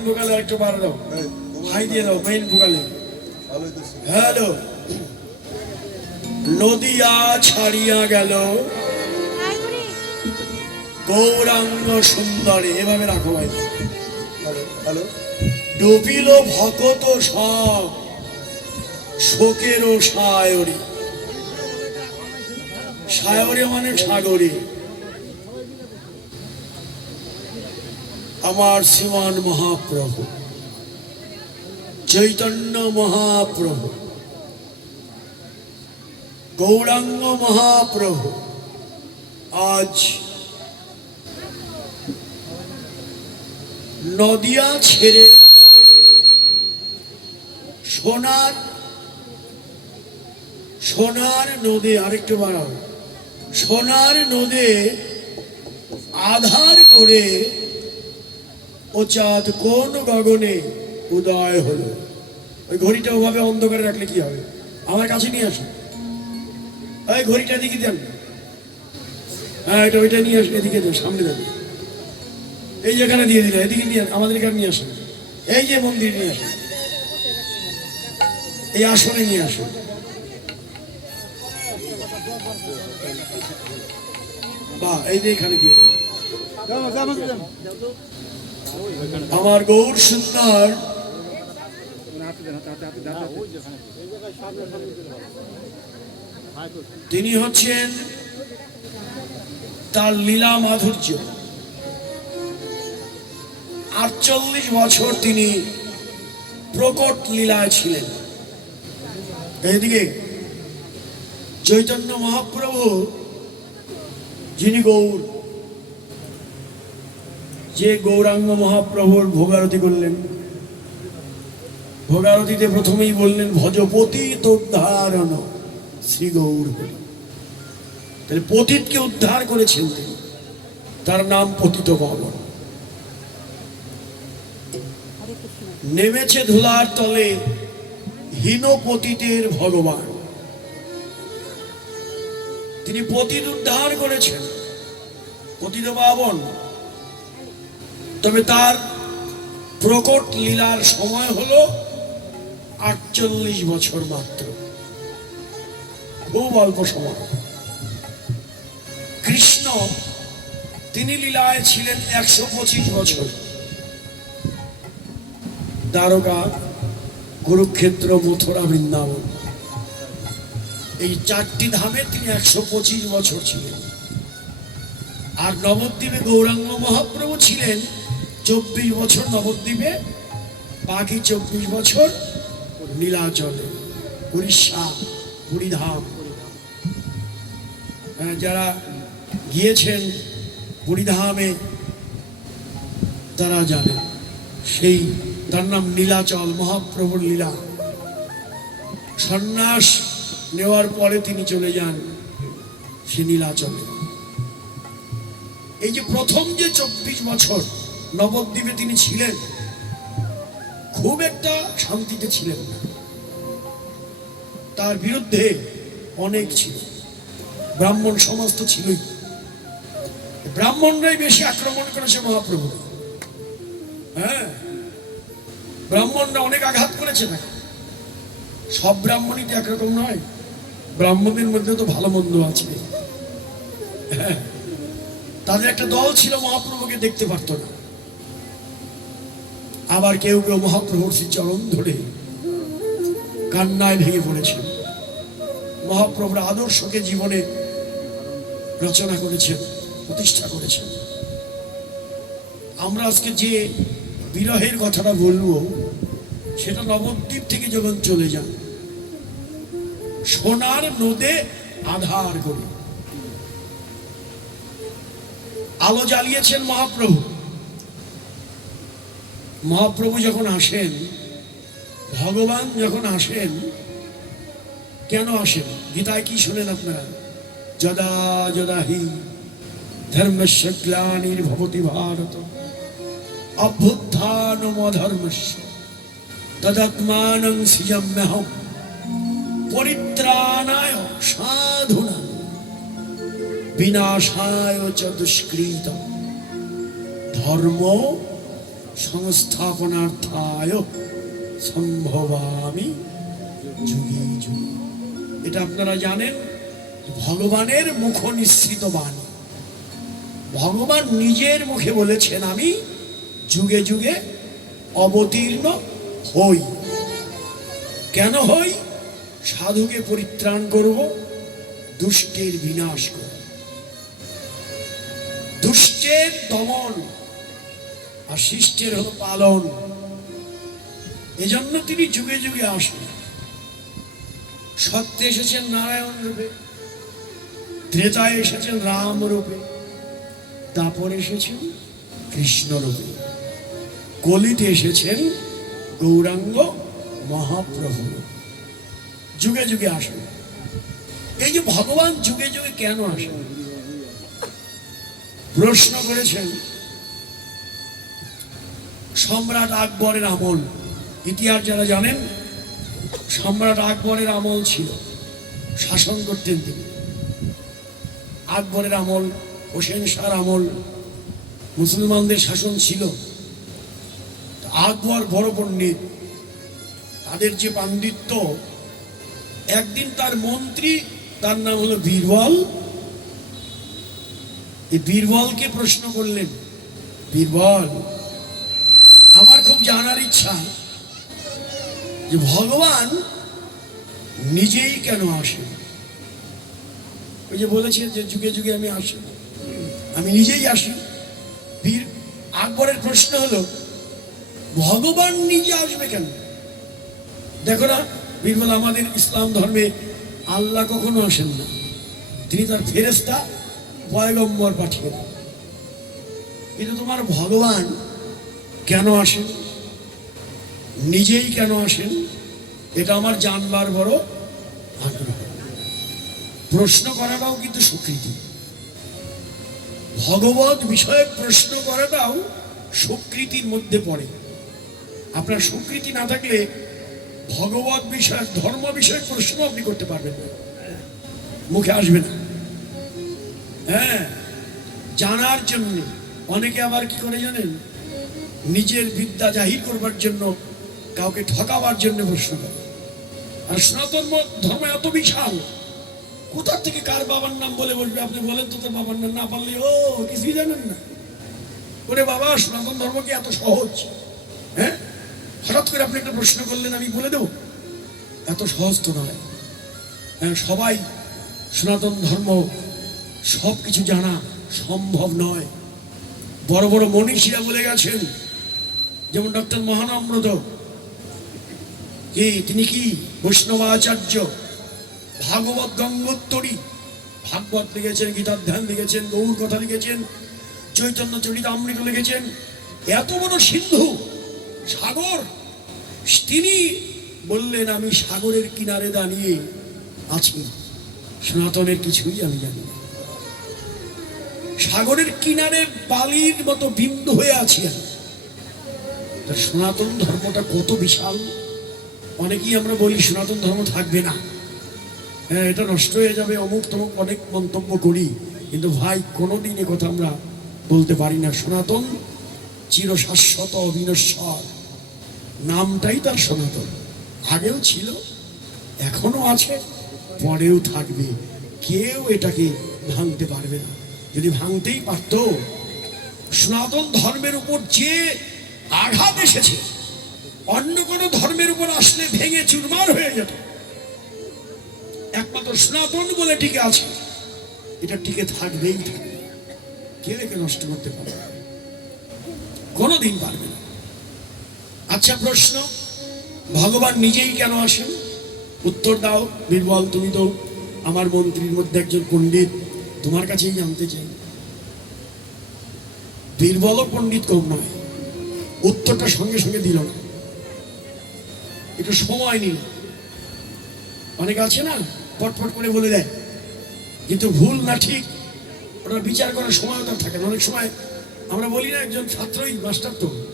Main ভোকালে একটু বাড়া দাও হাই দিয়ে দাও মেইন ভোকালে হ্যালো। নদিয়া ছাড়িয়া গেল। গৌরাঙ্গ সুন্দরী এভাবে রাখো ভাই। হ্যালো। ডুবিল ভকত সব শোকেরও সায়রি। সায়রে মানে সাগরে। আমার শ্রীমান মহাপ্রভু। চৈতন্য মহাপ্রভু। গৌরাঙ্গ মহাপ্রভু। আজ নদিয়া ছেড়ে সোনার সোনার নদী আরেকটু বাড়াও। সোনার নদে আধার করে ও চাঁদ কোন গগনে উদয় হলো? ওই ঘড়িটা ওভাবে অন্ধকারে রাখলে কি হবে? আমার কাছে নিয়ে আসো। ওই ঘড়িটা দিকে দেন। হ্যাঁ এটা ওইটা নিয়ে আসুন এদিকে দেন, সামনে দেন। এই যেখানে দিয়ে দিলে, এদিকে নিয়ে আমাদের এখানে নিয়ে আসুন। এই যে মন্দির নিয়ে আসুন। এই আসনে নিয়ে আসুন। বা এই যে এখানে দিয়ে। আমার গৌর সুন্দর। তিনি হচ্ছেন তার লীলা মাধুর্য। আটচল্লিশ বছর তিনি প্রকট লীলায় ছিলেন। এদিকে চৈতন্য মহাপ্রভু, যিনি গৌর যে গৌরাঙ্গ মহাপ্রভুর ভোগারতি করলেন, ভোগারতিতে প্রথমেই বললেন, ভজপতি তোদ্ধারণ, শ্রী গৌর। তাহলে পতিতকে উদ্ধার করেছেন তিনি। তার নাম পতিত পাবন। নেমেছে ধুলার তলে হীন পতিতের ভগবান। তিনি পতিত উদ্ধার করেছেন। পতিত পাবন তবে তার প্রকট লীলার সময় হলো আটচল্লিশ বছর মাত্র। খুব অল্প সময়। কৃষ্ণ, তিনি লীলায় ছিলেন একশো পঁচিশ বছর। দ্বারকা, কুরুক্ষেত্র, মথুরা, বৃন্দাবন। এই চারটি ধামে তিনি একশো পঁচিশ বছর ছিলেন। আর নবদ্বীপে গৌরাঙ্গ মহাপ্রভু ছিলেন চব্বিশ বছর নবদ্বীপে বাকি চব্বিশ বছর নীলাচলে। উড়িষ্যা পুরীধাম হ্যাঁ, যারা গিয়েছেন পুরীধামে তারা জানে সেই তার নাম নীলাচল মহাপ্রভুর লীলা। সন্ন্যাস নেওয়ার পরে তিনি চলে যান সে নীলাচলে। এই যে প্রথম যে চব্বিশ বছর নবদ্বীপে তিনি ছিলেন। খুব একটা শান্তিতে ছিলেন তার বিরুদ্ধে অনেক ছিল। ব্রাহ্মণ সমাজ তো ছিলই। ব্রাহ্মণরাই বেশি আক্রমণ করেছে মহাপ্রভু। হ্যাঁ? ব্রাহ্মণরা অনেক আঘাত করেছে না সব ব্রাহ্মণই তো একরকম নয়। ব্রাহ্মণের মধ্যে তো ভালো মন্দ আছে। হ্যাঁ? তাদের একটা দল ছিল মহাপ্রভুকে দেখতে পারতো না। আবার কেউ কেউ মহাপ্রভুর চরণ ধরে। কান্নায় ভেঙে পড়েছেন মহাপ্রভুর আদর্শকে জীবনে রচনা করেছেন, প্রতিষ্ঠা করেছেন। আমরা আজকে যে বিরহের কথাটা বলব, সেটা নবদ্বীপ থেকে যখন চলে যান, সোনার নদে আধার করে। আলো জ্বালিয়েছেন মহাপ্রভু। মহাপ্রভু যখন আসেন, ভগবান যখন আসেন, কেন আসেন? গীতায় কি শোনেন আপনারা? যদা যদা হি ধর্মস্য গ্লানির্ভবতি ভারত অভ্যুত্থানমধর্মস্য তদাত্মানং বিনাশায় চ দুষ্কৃত ধর্ম সংস্থাপনার্থায় সম্ভবামি যুগে যুগে। এটা আপনারা জানেন, ভগবানের মুখ নিঃসৃত বাণী। ভগবান নিজের মুখে বলেছেন আমি, যুগে যুগে অবতীর্ণ হই। কেন হই? সাধুকে পরিত্রাণ করব, দুষ্টের বিনাশ করব। দুষ্টের দমন আর শিষ্টের হলো পালন। এজন্য তিনি যুগে যুগে আসেন। সত্যে এসেছেন নারায়ণ রূপে, ত্রেতায় এসেছেন রাম রূপে তারপর এসেছেন কৃষ্ণ রূপে, কলিতে এসেছেন গৌরাঙ্গ মহাপ্রভু। যুগে যুগে আসেন। এই যে ভগবান যুগে যুগে কেন আসেন? প্রশ্ন করেছেন সম্রাট আকবরের আমল। ইতিহাস যারা জানেন, সম্রাট আকবরের আমল ছিল শাসন করতেন তিনি। আকবরের আমল, হোসেন শাহর আমল মুসলমানদের শাসন ছিল। আকবর বড় পণ্ডিত। তাদের যে পাণ্ডিত্য, একদিন তার মন্ত্রী, তার নাম হলো বীরবল। এই বীরবলকে প্রশ্ন করলেন, বীরবল আমার খুব জানার ইচ্ছা যে ভগবান নিজেই কেন আসেন? ওই যে বলেছে যে যুগে যুগে আমি আসি। আমি নিজেই আসি। বীর আকবরের প্রশ্ন হলো, ভগবান নিজে আসবে কেন? দেখো না, বীরবল, আমাদের ইসলাম ধর্মে আল্লাহ কখনো আসেন না। তিনি তার ফেরেস্তা পয়গম্বর পাঠিয়ে কিন্তু তোমার ভগবান কেন আসেন? নিজেই কেন আসেন? এটা আমার জানবার বড় আগ্রহ। প্রশ্ন করাটাও কিন্তু স্বীকৃতি ভগবত বিষয়ে প্রশ্ন করাটাও স্বীকৃতির মধ্যে পড়ে। আপনার স্বীকৃতি না থাকলে ভগবত বিষয়, ধর্ম বিষয়ে প্রশ্ন আপনি করতে পারবেন না। মুখে আসবে না। হ্যাঁ জানার জন্য। অনেকে আবার কি করে জানেন? নিজের বিদ্যা জাহির করবার জন্য, কাউকে ঠকাবার জন্য প্রশ্ন করে। আর সনাতন ধর্ম এত বিশাল, কোথা থেকে কার বাবার নাম বলে বলবে? আপনি বলেন তো তোর বাবার নাম না পারলে, ও, কিছুই জানেন না। ওরে বাবা, সনাতন ধর্ম কি এত সহজ? হ্যাঁ? হঠাৎ করে আপনি একটা প্রশ্ন করলেন, আমি বলে দেবো। এত সহজ তো নয়। হ্যাঁ সবাই সনাতন ধর্ম সব কিছু জানা সম্ভব নয়। বড় বড় মনীষীরা বলে গেছেন যেমন ডক্টর মহানাম্রত। কি? তিনি কি? বৈষ্ণবাচার্য ভাগবত গঙ্গোত্তরী। ভাগবত লিখেছেন, গীতার ধ্যান লিখেছেন, গৌর কথা লিখেছেন, চৈতন্য চরিত অমৃত লিখেছেন। এত বড় সিন্ধু, সাগর। তিনি বললেন, আমি সাগরের কিনারে দাঁড়িয়ে আছি। সনাতনের কিছুই আমি জানি সাগরের কিনারে বালির মতো বিন্দু হয়ে আছি আমি। তা সনাতন ধর্মটা কত বিশাল? অনেকেই আমরা বলি সনাতন ধর্ম থাকবে না। হ্যাঁ এটা নষ্ট হয়ে যাবে, অমুক তমুক, অনেক মন্তব্য করি। কিন্তু ভাই, কোনোদিন এ কথা আমরা বলতে পারি না। সনাতন চিরশাশ্বত অবিনশ্বর। নামটাই তার সনাতন। আগেও ছিল, এখনও আছে, পরেও থাকবে। কেউ এটাকে ভাঙতে পারবে না। যদি ভাঙতেই পারত, সনাতন ধর্মের উপর যে আঘাত এসেছে। অন্য কোনো ধর্মের উপর আসলে ভেঙে চুরমার হয়ে যেত। একমাত্র সনাতন বলে টিকে আছে। এটা টিকে থাকবেই থাকবে। কেউ একে নষ্ট করতে পারবে। কোনোদিন পারবে না। আচ্ছা প্রশ্ন। ভগবান নিজেই কেন আসেন? উত্তর দাও, বীরবল, তুমি তো আমার মন্ত্রীর মধ্যে একজন পণ্ডিত। তোমার কাছেই জানতে চাই। বীরবলও পণ্ডিত কম নয়। উত্তরটা সঙ্গে সঙ্গে দিল না। একটু সময় নিল। অনেক আছে না? পটপট করে বলে দেয়। কিন্তু ভুল না ঠিক, ওটা বিচার করার সময় তার থাকে অনেক সময় আমরা বলি না, একজন ছাত্রই মাস্টার তো।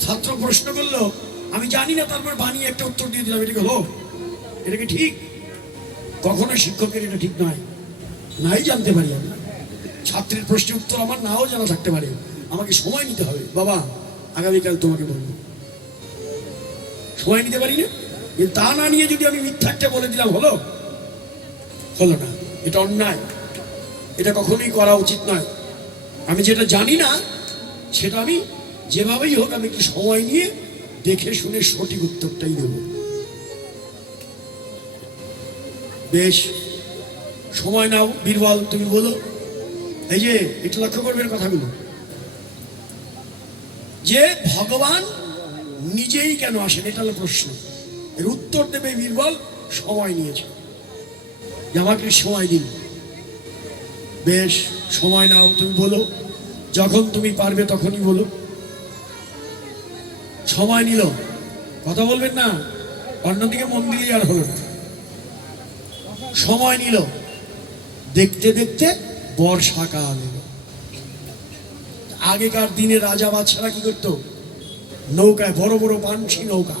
ছাত্র প্রশ্ন করল, আমি জানি না, তারপর বানিয়ে একটা উত্তর দিয়ে দিলাম এটাকে হলো? এটাকে ঠিক? কখনো শিক্ষকের এটা ঠিক নয়। নাই জানতে পারি আমরা। ছাত্রের প্রশ্নের উত্তর আমার নাও জানা থাকতে পারে। আমাকে সময় নিতে হবে। বাবা আগামীকাল তোমাকে বলব। সময় নিতে পারি না তা না নিয়ে যদি আমি মিথ্যা একটা বলে দিলাম, হলো? হলো না। এটা অন্যায়। এটা কখনোই করা উচিত নয়। আমি যেটা জানি না, সেটা আমি যেভাবেই হোক আমি একটু সময় নিয়ে দেখে শুনে সঠিক উত্তরটাই দেব। বেশ। সময় নাও, বীরবল, তুমি বলো। এই যে, একটু লক্ষ্য করবেন কথাগুলো। যে ভগবান নিজেই কেন আসেন? এটা হলো প্রশ্ন। এর উত্তর দেবে বীরবল, সময় নিয়েছে। আমাকে সময় দিন। বেশ, সময় নাও, তুমি বলো। যখন তুমি পারবে তখনই বলো। সময় নিল। কথা বলবেন না? অন্যদিকে মন দিলে আর হলো সময় নিল। দেখতে দেখতে বর্ষাকাল এলো। আগেকার দিনে রাজা বাচ্চারা কি করতো? নৌকায়, বড় বড় পানসি নৌকা।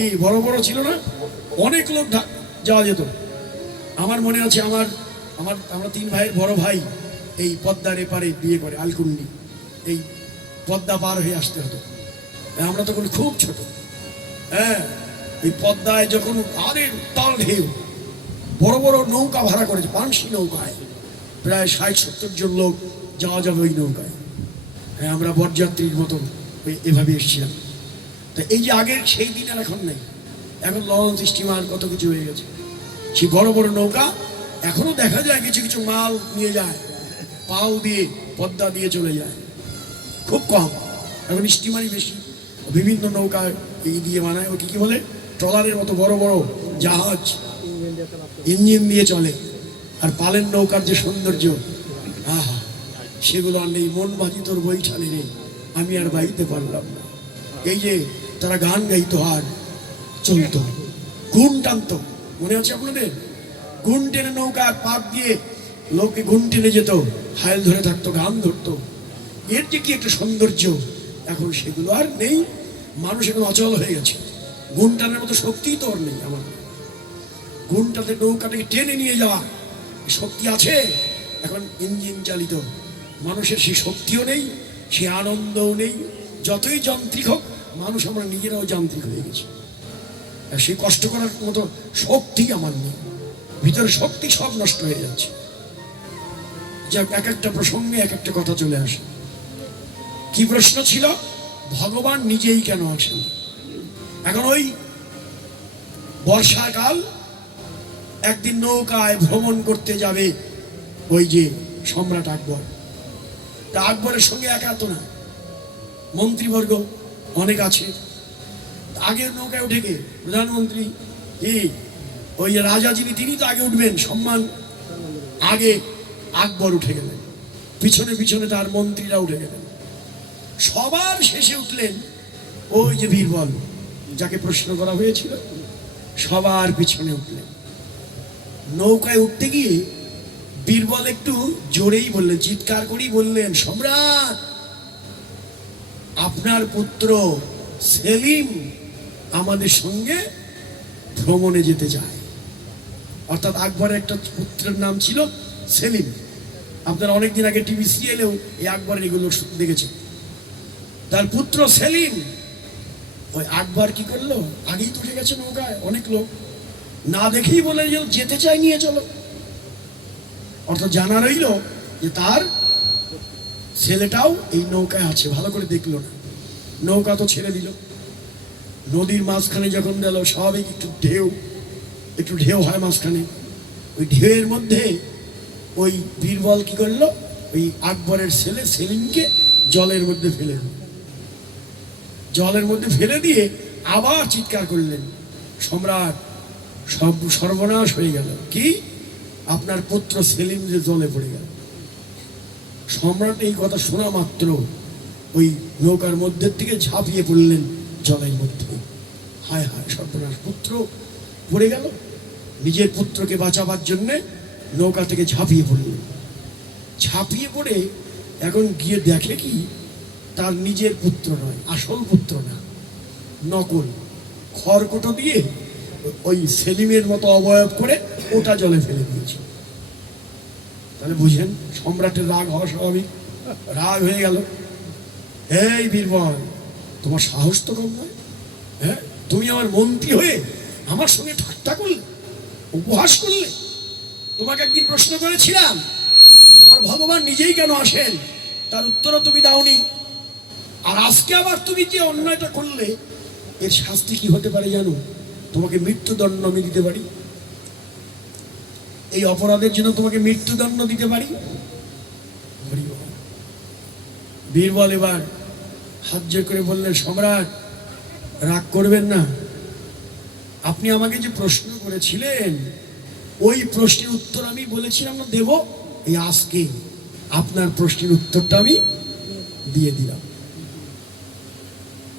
এই বড় বড় ছিল না? অনেক লোক যাওয়া যেত। আমার মনে আছে আমার আমার, আমরা তিন ভাইয়ের বড় ভাই এই পদ্মার এপারে বিয়ে করে, আলকুন্ডি। এই পদ্মা পার হয়ে আসতে হতো। আমরা তখন খুব ছোট। হ্যাঁ এই পদ্মায় যখন আরে তাল ঢেউ, বড় বড় নৌকা ভাড়া করেছে পানসি নৌকায়। প্রায় ষাট সত্তর জন লোক যাওয়া যাবে ওই নৌকায়। হ্যাঁ আমরা বরযাত্রীর মতন এভাবে এসেছিলাম। তা এই যে আগের সেই দিন আর এখন নেই। এখন লঞ্চ স্টিমার কত কিছু হয়ে গেছে। সেই বড় বড় নৌকা এখনও দেখা যায় কিছু কিছু মাল নিয়ে যায়, পাও দিয়ে, পদ্মা দিয়ে চলে যায়। খুব কম। এখন স্টিমারই বেশি। বিভিন্ন নৌকা এই দিয়ে বানায় ও কি বলে? ট্রলারের মতো বড় বড় জাহাজ। ইঞ্জিন দিয়ে চলে। আর পালের নৌকার যে সৌন্দর্য সেগুলো আর নেই, মন বাজি তোর বৈঠালে নেই, আমি আর বাইতে পারলাম না। এই যে তারা গান গাইতো আর চলতো গুণ টানতো, মনে আছে আপনাদের? গুণ টেনে নৌকা পাক দিয়ে লোককে গুণ টেনে যেত, হাইল ধরে থাকতো, গান ধরতো। এর যে কি একটা সৌন্দর্য, এখন সেগুলো আর নেই, মানুষ এখন অচল হয়ে গেছে। গুণ টানের মতো শক্তিই তো আর নেই আমাদের। গুণটাতে নৌকাটাকে টেনে নিয়ে যাওয়া শক্তি আছে? এখন ইঞ্জিন চালিত মানুষের সেই শক্তিও নেই সে আনন্দও নেই। যতই যান্ত্রিক হোক, মানুষ আমরা নিজেরাও যান্ত্রিক হয়ে গেছি। আর সেই কষ্ট করার মতো শক্তি আমার নেই। ভিতরে শক্তি সব নষ্ট হয়ে যাচ্ছে। যাক, এক একটা প্রসঙ্গে এক একটা কথা চলে আসে। কি প্রশ্ন ছিল? ভগবান নিজেই কেন আসেন? এখন ওই বর্ষাকাল, একদিন নৌকায় ভ্রমণ করতে যাবে ওই যে সম্রাট আকবর। তা আকবরের সঙ্গে একা তো না। মন্ত্রীবর্গ অনেক আছে। আগের নৌকায় উঠে গে প্রধানমন্ত্রী, কি? ওই রাজা যিনি, তিনি তো আগে উঠবেন, সম্মান। আগে আকবর উঠে গেলেন। পিছনে পিছনে তার মন্ত্রীরা উঠে গেলেন। সবার শেষে উঠলেন ওই যে বীরবল, যাকে প্রশ্ন করা হয়েছিল। সবার পিছনে উঠলেন। নৌকায় উঠতে গিয়ে বীরবল একটু জোরেই বললেন, চিৎকার করেই বললেন, সম্রাট, আপনার পুত্র সেলিম আমাদের সঙ্গে ভ্রমণে যেতে চায়। অর্থাৎ আকবরের একটা পুত্রের নাম ছিল সেলিম। আপনারা অনেকদিন আগে টিভি সিরিয়ালেও এই আকবরের এগুলো দেখেছেন। তার পুত্র সেলিম, ওই আকবর কি করল? আগেই তো উঠে গেছে নৌকায়, অনেক লোক। না দেখেই বলে যেতে চাই, নিয়ে চলো। অর্থাৎ জানা রইল যে তার ছেলেটাও এই নৌকায় আছে, ভালো করে দেখল না। নৌকা তো ছেড়ে দিল। নদীর মাঝখানে যখন গেল, স্বাভাবিক একটু ঢেউ একটু ঢেউ হয় মাঝখানে। ওই ঢেউয়ের মধ্যে ওই বীরবল কি করল? ওই আকবরের ছেলে সেলিমকে জলের মধ্যে ফেলে জলের মধ্যে ফেলে দিয়ে আবার চিৎকার করলেন। সম্রাট সব সর্বনাশ হয়ে গেল। কি? আপনার পুত্র সেলিম যে জলে পড়ে গেল। সম্রাট এই কথা শোনা মাত্র ওই নৌকার মধ্যে থেকে ঝাঁপিয়ে পড়লেন জলের মধ্যে। হায় হায়, সর্বনাশ পুত্র পড়ে গেল। নিজের পুত্রকে বাঁচাবার জন্যে নৌকা থেকে ঝাঁপিয়ে পড়লেন। ঝাঁপিয়ে পড়ে এখন গিয়ে দেখে কি, তার নিজের পুত্র নয়, আসল পুত্র না। নকল, খড়কুটো দিয়ে ওই সেলিমের মতো অবয়ব করে ওটা জলে ফেলে দিয়েছে। তাহলে বুঝেন সম্রাটের রাগ হওয়া স্বাভাবিক। রাগ হয়ে গেল। এই বীরবল, তোমার সাহস তো কম নয়। হ্যাঁ তুমি আমার মন্ত্রী হয়ে আমার সঙ্গে ঠাট্টা করলে, উপহাস করলে। তোমাকে একদিন প্রশ্ন করেছিলাম, আমার ভগবান নিজেই কেন আসেন? তার উত্তরও তুমি দাওনি। আর আজকে আবার তুমি যে অন্যায়টা করলে, এর শাস্তি কি হতে পারে জানো? তোমাকে মৃত্যুদণ্ড আমি দিতে পারি। এই অপরাধের জন্য তোমাকে মৃত্যুদণ্ড দিতে পারি? বীরবল এবার হাত জোর করে বললেন সম্রাট, রাগ করবেন না। আপনি আমাকে যে প্রশ্ন করেছিলেন, ওই প্রশ্নের উত্তর আমি বলেছিলাম না, দেব। এই আজকে আপনার প্রশ্নের উত্তরটা আমি দিয়ে দিলাম।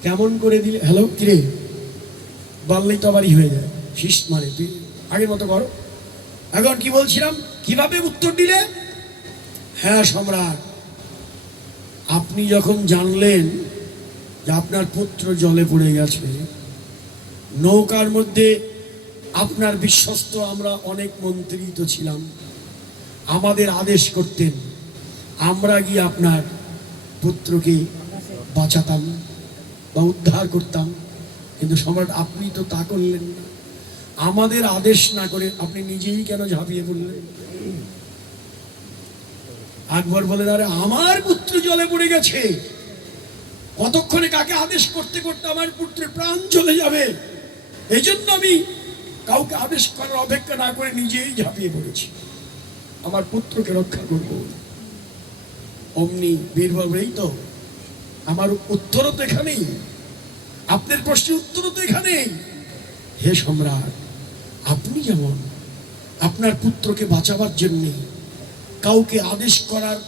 কেমন করে দিলে, হ্যালো, কিরে? বললেই তো আবারই হয়ে যায়। শিস মানে তুই আগের মতো করো। এখন কি বলছিলাম? কীভাবে উত্তর দিলে? হ্যাঁ সম্রাট। আপনি যখন জানলেন যে আপনার পুত্র জলে পড়ে গেছে, নৌকার মধ্যে আপনার বিশ্বস্ত আমরা অনেক মন্ত্রী তো ছিলাম, আমাদের আদেশ করতেন, আমরা গিয়ে আপনার পুত্রকে বাঁচাতাম বা উদ্ধার করতাম। কিন্তু সম্রাট, আপনি তো তা করলেন না। আমাদের আদেশ না করে আপনি নিজেই কেন ঝাঁপিয়ে পড়লেন? আকবর বলে আরে, আমার পুত্র জলে পড়ে গেছে। কতক্ষণে কাকে আদেশ করতে করতে আমার পুত্রের প্রাণ চলে যাবে? এই জন্য আমি কাউকে আদেশ করার অপেক্ষা না করে নিজেই ঝাঁপিয়ে পড়েছি। আমার পুত্রকে রক্ষা করব। অমনি বীরবল এই তো, আমার উত্তরও তো এখানেই। আপনার প্রশ্নের উত্তরও তো এখানেই। হে সম্রাট আপনি যেমন আপনার পুত্রকে বাঁচাবার জন্যে কাউকে আদেশ করার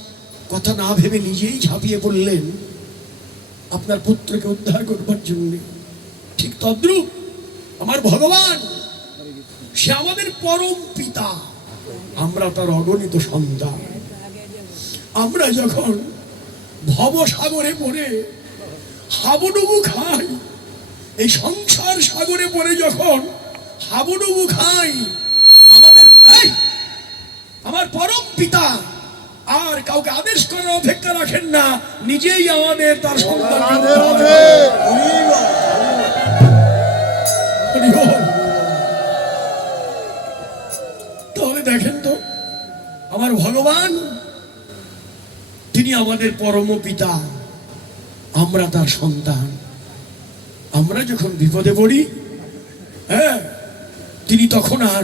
কথা না ভেবে নিজেই ঝাঁপিয়ে পড়লেন, আপনার পুত্রকে উদ্ধার করবার জন্য। ঠিক তদ্রুপ আমার ভগবান, সে আমাদের পরম পিতা। আমরা তার অগণিত সন্তান। আমরা যখন ভবসাগরে পড়ে হাবুডুবু খাই, এই সংসার সাগরে পড়ে যখন হাবুডুবু খাই। আমাদের এই, আমার পরম পিতা আর কাউকে আদেশ করার অপেক্ষা রাখেন না নিজেই আমাদের তার সন্তান তাহলে দেখেন তো আমার ভগবান তিনি আমাদের পরম পিতা আমরা তার সন্তান। আমরা যখন বিপদে পড়ি হ্যাঁ তিনি তখন আর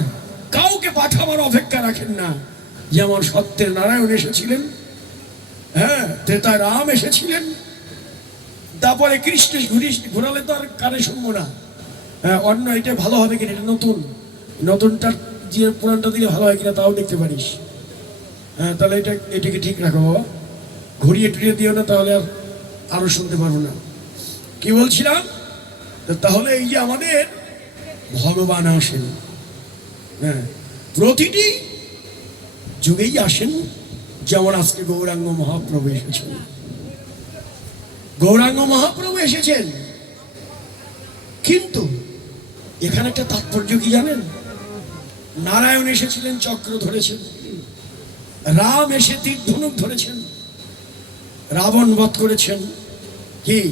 কাউকে পাঠাবার অপেক্ষা রাখেন না। যেমন সত্যের নারায়ণ এসেছিলেন হ্যাঁ ত্রেতা রাম এসেছিলেন। তারপরে কৃষ্ণ ঘুরিস ঘোরালে তো আর কানে শুনব না। হ্যাঁ অন্য এটা ভালো হবে কিনা, এটা নতুন। নতুনটা যে পুরানটা দিলে ভালো হয় কিনা তাও দেখতে পারিস। হ্যাঁ তাহলে এটা এটাকে ঠিক রাখো ঘুরিয়ে টুরিয়ে দিও না, তাহলে আর আরও শুনতে পারব না। কি বলছিলাম? তাহলে এই যে আমাদের ভগবান আসেন। হ্যাঁ প্রতিটি যুগেই আসেন, যেমন আজকে গৌরাঙ্গ মহাপ্রভু এসেছেন। গৌরাঙ্গ মহাপ্রভু এসেছেন। কিন্তু এখানে একটা তাৎপর্য কি জানেন? নারায়ণ এসেছিলেন, চক্র ধরেছেন। রাম এসে তীর ধনুক ধরেছেন। রাবণ বধ করেছেন। কি?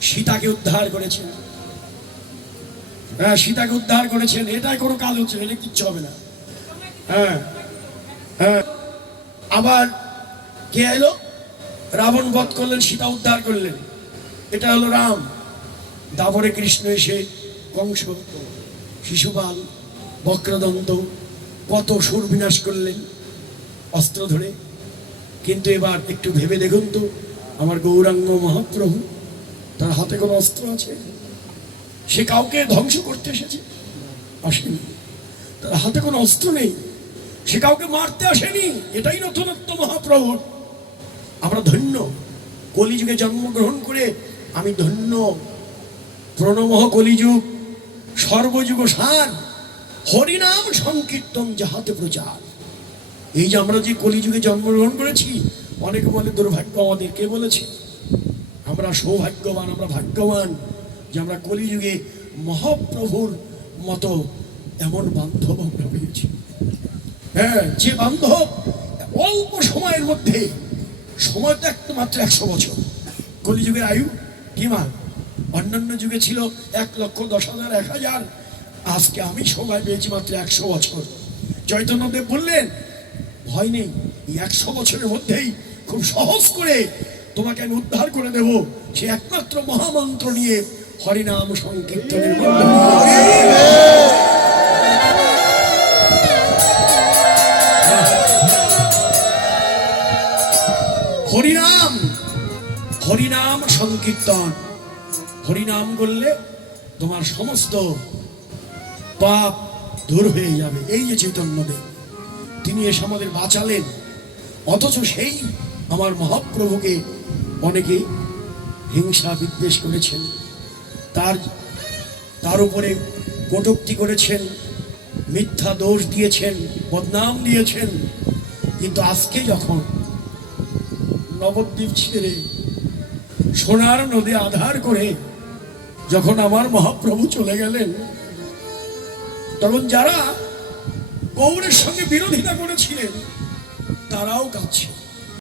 সীতাকে উদ্ধার করেছেন। হ্যাঁ সীতাকে উদ্ধার করেছেন। এটাই কোনো কাজ হচ্ছে এটা কিচ্ছু হবে না। হ্যাঁ হ্যাঁ। আবার কে এলো? রাবণ বধ করলেন, সীতা উদ্ধার করলেন। এটা হলো রাম। তারপরে কৃষ্ণ এসে কংস, শিশুপাল, বক্রদন্ত, কত সুর বিনাশ করলেন অস্ত্র ধরে। কিন্তু এবার একটু ভেবে দেখুন তো, আমার গৌরাঙ্গ মহাপ্রভু, তার হাতে কোনো অস্ত্র আছে? সে কাউকে ধ্বংস করতে এসেছে। আসেনি। তার হাতে কোনো অস্ত্র নেই। সে কাউকে মারতে আসেনি। এটাই নতুনত্ব মহাপ্রভুর। আমরা ধন্য। কলিযুগে জন্মগ্রহণ করে আমি ধন্য। প্রণমহ কলিযুগ, সর্বযুগ সার। হরিনাম সংকীর্তন যাহাতে প্রচার। এই যে আমরা যে কলিযুগে জন্মগ্রহণ করেছি, অনেকে বলে দুর্ভাগ্য আমাদের কে বলেছে। আমরা সৌভাগ্যবান, আমরা ভাগ্যবান। যে আমরা কলিযুগে মহাপ্রভুর মতো এমন বান্ধব আমরা পেয়েছি। হ্যাঁ যে বান্ধব অল্প সময়ের মধ্যে সময় তো একটা মাত্র একশো বছর। কলিযুগের আয়ু কি মান? অন্যান্য যুগে ছিল এক লক্ষ দশ হাজার, এক হাজার। আজকে আমি সময় পেয়েছি মাত্র একশো বছর। চৈতন্যদেব বললেন, ভয় নেই একশো বছরের মধ্যেই খুব সহজ করে তোমাকে আমি উদ্ধার করে দেব। সে একমাত্র মহামন্ত্র নিয়ে হরিনাম সংকীর্তনের হরিনাম হরিনাম সংকীর্তন। হরিনাম করলে তোমার সমস্ত পাপ দূর হয়ে যাবে। এই যে চৈতন্যদেব, তিনি এসে আমাদের বাঁচালেন। অথচ সেই আমার মহাপ্রভুকে অনেকে হিংসা বিদ্বেষ করেছেন। তার তার উপরে কটুক্তি করেছেন, মিথ্যা দোষ দিয়েছেন, বদনাম দিয়েছেন। কিন্তু আজকে যখন নবদ্বীপ ছেড়ে সোনার নদী আধার করে যখন আমার মহাপ্রভু চলে গেলেন, তখন যারা গৌরের সঙ্গে বিরোধিতা করেছিলেন, তারাও কাঁদছে।